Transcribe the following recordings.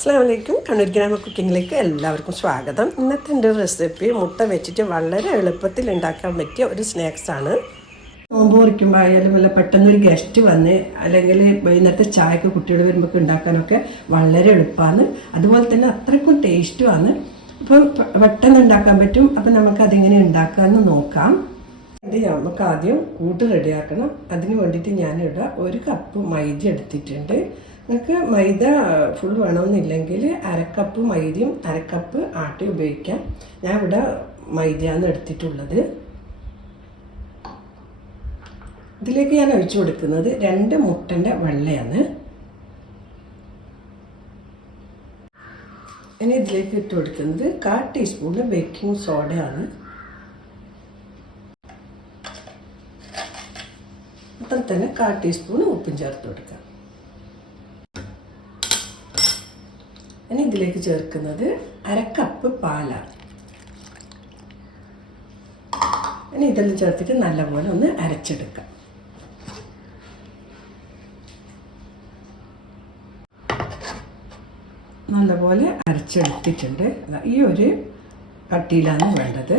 അസ്സാം വലൈക്കും കണ്ണൂർ ഗ്രാമ കുക്കിങ്ങിലേക്ക് എല്ലാവർക്കും സ്വാഗതം. ഇന്നത്തെ എന്റെ റെസിപ്പി മുട്ട വെച്ചിട്ട് വളരെ എളുപ്പത്തിൽ ഉണ്ടാക്കാൻ പറ്റിയ ഒരു സ്നാക്സാണ് നോമ്പ് കുറിക്കുമ്പോൾ ആയാലും വല്ല പെട്ടെന്നൊരു ഗസ്റ്റ് വന്ന് അല്ലെങ്കിൽ വൈകുന്നേരത്തെ ചായക്ക് കുട്ടികൾ വരുമ്പോൾ ഉണ്ടാക്കാനൊക്കെ വളരെ എളുപ്പമാണ്. അതുപോലെ തന്നെ അത്രയ്ക്കും ടേസ്റ്റുമാണ് അപ്പം പെട്ടെന്ന് ഉണ്ടാക്കാൻ പറ്റും. അപ്പം നമുക്ക് അതെങ്ങനെ ഉണ്ടാക്കാമെന്ന് നോക്കാം. ഇത് നമുക്ക് ആദ്യം കൂട്ട് റെഡിയാക്കണം. അതിന് വേണ്ടിയിട്ട് ഞാനിവിടെ ഒരു കപ്പ് മൈദ എടുത്തിട്ടുണ്ട്. നിങ്ങൾക്ക് മൈദ ഫുൾ വേണമെന്നില്ലെങ്കിൽ അരക്കപ്പ് മൈദയും അരക്കപ്പ് ആട്ടി ഉപയോഗിക്കാം. ഞാൻ ഇവിടെ മൈദയാണ് എടുത്തിട്ടുള്ളത്. ഇതിലേക്ക് ഞാൻ ഒഴിച്ചു കൊടുക്കുന്നത് രണ്ട് മുട്ടന്റെ വെള്ളയാണ്. ഇനി ഇതിലേക്ക് ഇട്ട് കൊടുക്കുന്നത് കാ ടീസ്പൂണ് ബേക്കിംഗ് സോഡയാണ്. അത്ര തന്നെ കാ ടീസ്പൂൺ ഉപ്പും ചേർത്ത് കൊടുക്കാം. ഇനി ഇതിലേക്ക് ചേർക്കുന്നത് അരക്കപ്പ് പാലാണ് ഇനി ഇതെല്ലാം ചേർത്തിട്ട് നല്ലപോലെ ഒന്ന് അരച്ചെടുക്കാം. നല്ലപോലെ അരച്ചെടുത്തിട്ടുണ്ട്. ഈ ഒരു കട്ടിയിലാണ് വേണ്ടത്.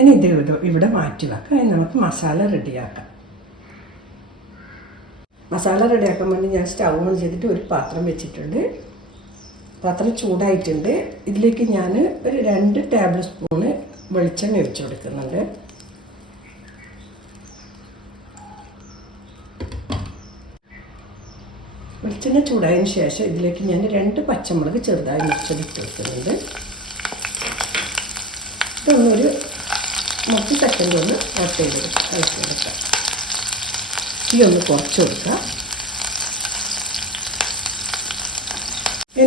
ഇനി ഇത് ഇവിടെ ഇവിടെ മാറ്റി വെക്കാം. ഇനി നമുക്ക് മസാല റെഡിയാക്കാം. മസാല റെഡിയാക്കാൻ വേണ്ടി ഞാൻ സ്റ്റൗ ഓൺ ചെയ്തിട്ട് ഒരു പാത്രം വെച്ചിട്ടുണ്ട്. പാത്രം ചൂടായിട്ടുണ്ട്. ഇതിലേക്ക് ഞാൻ ഒരു രണ്ട് ടേബിൾ സ്പൂണ് വെളിച്ചെണ്ണ ഒഴിച്ചു കൊടുക്കുന്നുണ്ട്. വെളിച്ചെണ്ണ ചൂടായതിന് ശേഷം ഇതിലേക്ക് ഞാൻ രണ്ട് പച്ചമുളക് ചെറുതായി മുറിച്ചത് ഇട്ട് വെക്കുന്നുണ്ട് ഇതൊന്നൊരു മുപ്പത് സെക്കൻഡ് ഒന്ന് ആട്ട് ചെയ്ത് അയച്ചു കൊടുക്കാം തീ ഒന്ന് കുറച്ച് കൊടുക്കാം.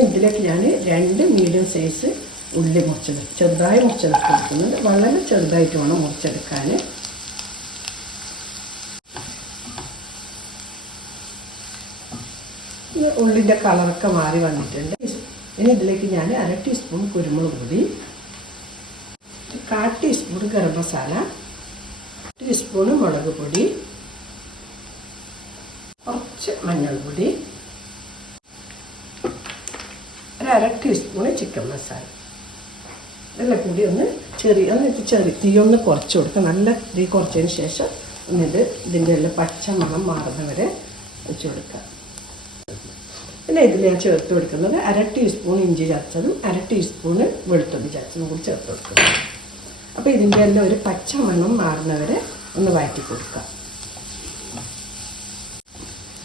ഇതിലേക്ക് ഞാൻ രണ്ട് മീഡിയം സൈസ് ഉള്ളി മുറിച്ചത് ചെറുതായി മുറിച്ചെടുക്കുന്നത് വളരെ ചെറുതായിട്ട് വേണം മുറിച്ചെടുക്കാൻ. ഉള്ളിന്റെ കളറൊക്കെ മാറി വന്നിട്ടുണ്ട്. ഇനി ഇതിലേക്ക് ഞാൻ അര ടീസ്പൂൺ കുരുമുളക് പൊടി കാ ടീസ്പൂൺ ഗരം മസാല ടീസ്പൂണ് മുളക് പൊടി കുറച്ച് മഞ്ഞൾപ്പൊടി ഒരു അര ടീസ്പൂണ് ചിക്കൻ മസാല ഇതെല്ലാം കൂടി ഒന്ന് ചെറിയ ഒന്ന് ചെറിയ തീ ഒന്ന് കുറച്ച് കൊടുക്കുക നല്ല തീ കുറച്ചതിന് ശേഷം എന്നിട്ട് ഇതിന്റെ എല്ലാം പച്ച മണം മാറുന്നവരെ വെച്ച് കൊടുക്കുക പിന്നെ ഇതിൽ ഞാൻ ചേർത്ത് കൊടുക്കുന്നത് അര ടീസ്പൂൺ ഇഞ്ചി ചതച്ചതും അര ടീസ്പൂണ് വെളുത്തുള്ളി ചതച്ചതും കൂടി ചേർത്ത് കൊടുക്കുക അപ്പോൾ ഇതിന്റെ എല്ലാം ഒരു പച്ച മണം മാറുന്നവരെ ഒന്ന് വഴറ്റി കൊടുക്കുക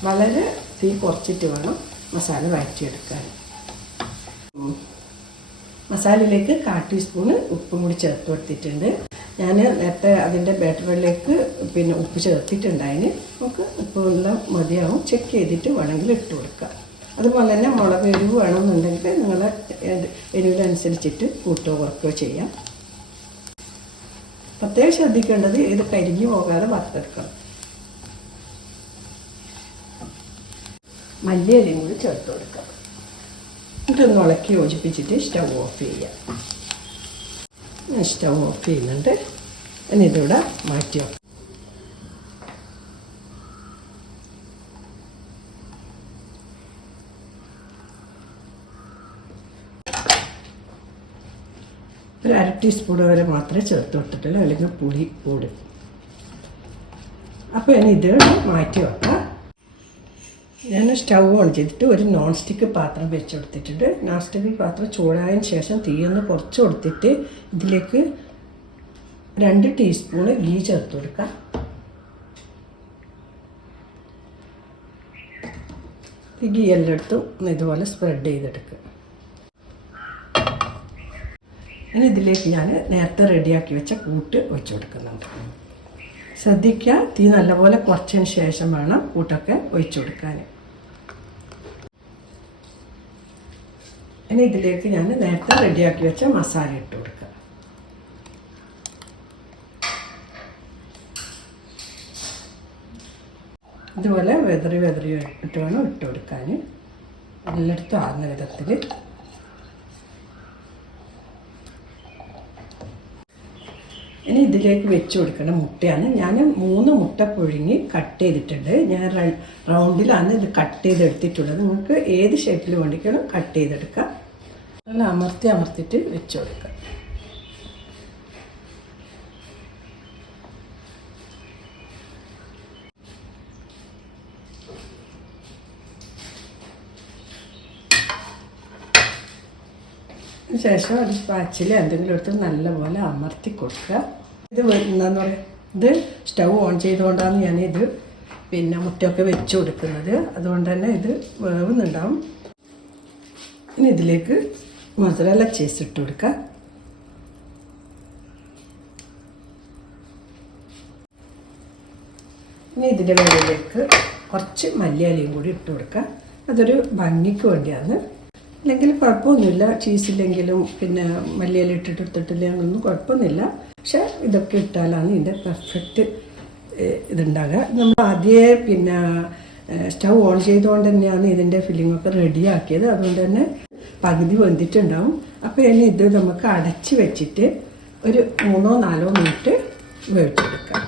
വളരെ തീ കുറച്ചിട്ട് വേണം മസാല വഴറ്റിയെടുക്കാൻ. മസാലയിലേക്ക് കാ ടീസ്പൂണ് ഉപ്പും കൂടി ചേർത്ത് കൊടുത്തിട്ടുണ്ട്. ഞാൻ നേരത്തെ അതിന്റെ ബാറ്ററിലേക്ക് പിന്നെ ഉപ്പ് ചേർത്തിട്ടുണ്ടായിന്. നമുക്ക് ഉപ്പ് എല്ലാം മതിയാവും. ചെക്ക് ചെയ്തിട്ട് വേണമെങ്കിൽ ഇട്ട് കൊടുക്കുക അതുപോലെ തന്നെ മുളക് എരിവ് വേണമെന്നുണ്ടെങ്കിൽ നിങ്ങൾ എരിവിനനുസരിച്ചിട്ട് കൂട്ടോ കുറക്കുകയോ ചെയ്യാം. പ്രത്യേകം ശ്രദ്ധിക്കേണ്ടത് ഇത് കരിഞ്ഞു പോകാതെ വറുത്തെടുക്കണം. മല്ലിയിലയും കൂടി ചേർത്ത് കൊടുക്കാം. ഇതൊന്ന് ഇളക്കി യോജിപ്പിച്ചിട്ട് സ്റ്റൗ ഓഫ് ചെയ്യാം. ഞാൻ സ്റ്റൗ ഓഫ് ചെയ്യുന്നുണ്ട്. ഇനി ഇതിവിടെ മാറ്റി വെക്കാം ഒരു അര ടീസ്പൂൺ വരെ മാത്രമേ ചേർത്ത് വിട്ടിട്ടുള്ളൂ അല്ലെങ്കിൽ പുളി കൂടും അപ്പോൾ ഇനി ഇത് മാറ്റി വെക്കാം ഞാൻ സ്റ്റൗ ഓൺ ചെയ്തിട്ട് ഒരു നോൺ സ്റ്റിക്ക് പാത്രം വെച്ച് കൊടുത്തിട്ടുണ്ട് നോൺ സ്റ്റിക്ക് പാത്രം ചൂടായതിന് ശേഷം തീയൊന്ന് കുറച്ച് കൊടുത്തിട്ട് ഇതിലേക്ക് രണ്ട് ടീസ്പൂണ് ഗീ ചേർത്ത് കൊടുക്കാം. ഈ ഗീ എല്ലായിടത്തും ഇതുപോലെ സ്പ്രെഡ് ചെയ്തെടുക്കുക. ഇനി ഇതിലേക്ക് ഞാൻ നേരത്തെ റെഡിയാക്കി വെച്ച കൂട്ട് വെച്ച് കൊടുക്കുന്നുണ്ട്. ശ്രദ്ധിക്കുക തീ നല്ലപോലെ കുറച്ചതിന് ശേഷം വേണം കൂട്ടൊക്കെ ഒഴിച്ചു കൊടുക്കാൻ. ഇനി ഇതിലേക്ക് ഞാൻ നേരത്തെ റെഡിയാക്കി വെച്ച മസാല ഇട്ട് കൊടുക്കുക ഇതുപോലെ വെതറി വെതറി ഇട്ട് വേണം ഇട്ട് കൊടുക്കാൻ. എല്ലായിടത്തും ആകുന്ന വിധത്തിൽ. ഇനി ഇതിലേക്ക് വെച്ച് കൊടുക്കുന്ന മുട്ടയാണ്. ഞാൻ മൂന്ന് മുട്ട പുഴുങ്ങി കട്ട് ചെയ്തിട്ടുണ്ട്. ഞാൻ റൗണ്ടിലാണ് ഇത് കട്ട് ചെയ്തെടുത്തിട്ടുള്ളത്. നിങ്ങൾക്ക് ഏത് ഷേപ്പിൽ വേണ്ടിക്കണം കട്ട് ചെയ്തെടുക്കാം. നല്ല അമർത്തി അമർത്തിയിട്ട് വെച്ച് കൊടുക്കുക. ശേഷം അത് പാച്ചിൽ എന്തെങ്കിലും എടുത്ത് നല്ലപോലെ അമർത്തി കൊടുക്കുക. ഇത് എന്താന്ന് പറയുക ഇത് സ്റ്റൗ ഓൺ ചെയ്തുകൊണ്ടാണ് ഇത് പിന്നെ മുട്ടയൊക്കെ വെച്ച് കൊടുക്കുന്നത്. അതുകൊണ്ട് തന്നെ ഇത് വേവുന്നുണ്ടാവും. ഇനി ഇതിലേക്ക് മസാല ചീസ് ഇട്ട് കൊടുക്കുക ഇനി ഇതിന്റെ മുകളിലേക്ക് കുറച്ച് മല്ലിയിലയും കൂടി ഇട്ട് കൊടുക്കുക അതൊരു ഭംഗിക്ക് വേണ്ടിയാണ്. അല്ലെങ്കിൽ കുഴപ്പമൊന്നുമില്ല. ചീസില്ലെങ്കിലും പിന്നെ മല്ലിയില ഇട്ടിട്ട് എടുത്തിട്ടില്ലെങ്കിലൊന്നും കുഴപ്പമൊന്നുമില്ല. പക്ഷെ ഇതൊക്കെ ഇട്ടാലാണ് ഇതിന്റെ പെർഫെക്റ്റ് ഇതുണ്ടാകുക നമ്മൾ ആദ്യമേ പിന്നെ സ്റ്റൗ ഓൺ ചെയ്തുകൊണ്ട് തന്നെയാണ് ഇതിന്റെ ഫില്ലിംഗ് ഒക്കെ റെഡിയാക്കിയത് അതുകൊണ്ട് തന്നെ പകുതി വെന്തിട്ടുണ്ടാവും. അപ്പോൾ ഇനി ഇത് നമുക്ക് അടച്ച് വെച്ചിട്ട് ഒരു മൂന്നോ നാലോ മിനിറ്റ് വേവിച്ചെടുക്കാം.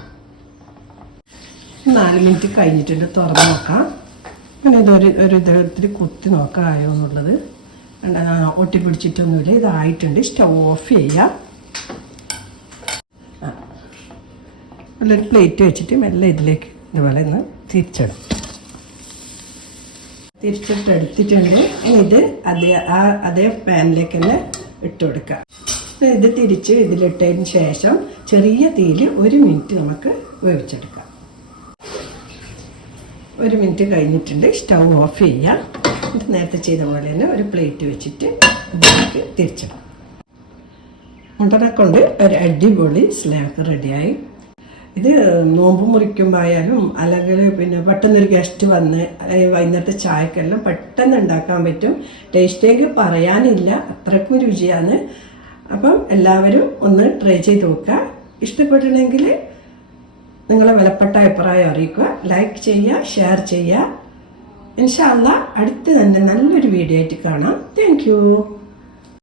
നാല് മിനിറ്റ് കഴിഞ്ഞിട്ടുണ്ട് തുറന്ന് നോക്കാം. പിന്നെ ഇതൊരു ഒരു ഇത്തിരി കുത്തി നോക്കാം ആയോ എന്നുള്ളത് ഒട്ടി പിടിച്ചിട്ടൊന്നുമില്ല. ഇതായിട്ടുണ്ട് സ്റ്റൗ ഓഫ് ചെയ്യാം. നല്ലൊരു പ്ലേറ്റ് വെച്ചിട്ട് മെല്ലെ ഇതിലേക്ക് ഇതുപോലെ ഒന്ന് തിരിച്ചിടും തിരിച്ചിട്ട് എടുത്തിട്ടുണ്ട് ഇനി ഇത് അതേ ആ അതേ പാനിലേക്ക് തന്നെ ഇട്ട് കൊടുക്കുക. ഇത് തിരിച്ച് ഇതിലിട്ടതിന് ശേഷം ചെറിയ തീയിൽ ഒരു മിനിറ്റ് നമുക്ക് വേവിച്ചെടുക്കാം. ഒരു മിനിറ്റ് കഴിഞ്ഞിട്ടുണ്ട്. സ്റ്റൗ ഓഫ് ചെയ്യാം ഇത് നേരത്തെ ചെയ്ത പോലെ തന്നെ ഒരു പ്ലേറ്റ് വെച്ചിട്ട് ഇതിലേക്ക് തിരിച്ചിടാം മുണ്ടനെ കൊണ്ട് ഒരു അടിപൊളി സ്നാക്ക് റെഡിയായി. ഇത് നോമ്പ് മുറിക്കുമ്പോൾ ആയാലും അല്ലെങ്കിൽ പിന്നെ പെട്ടെന്നൊരു ഗസ്റ്റ് വന്ന് അല്ലെങ്കിൽ വൈകുന്നേരത്തെ ചായക്കെല്ലാം പെട്ടെന്ന് ഉണ്ടാക്കാൻ പറ്റും. ടേസ്റ്റെങ്കിൽ പറയാനില്ല. അത്രക്കും രുചിയാണ്. അപ്പം എല്ലാവരും ഒന്ന് ട്രൈ ചെയ്ത് നോക്കുക. ഇഷ്ടപ്പെട്ടിട്ടുണ്ടെങ്കിൽ നിങ്ങളെ വിലപ്പെട്ട അഭിപ്രായം അറിയിക്കുക. ലൈക്ക് ചെയ്യുക ഷെയർ ചെയ്യുക. ഇൻഷാല്ല അടുത്ത് തന്നെ നല്ലൊരു വീഡിയോ ആയിട്ട് കാണാം. താങ്ക്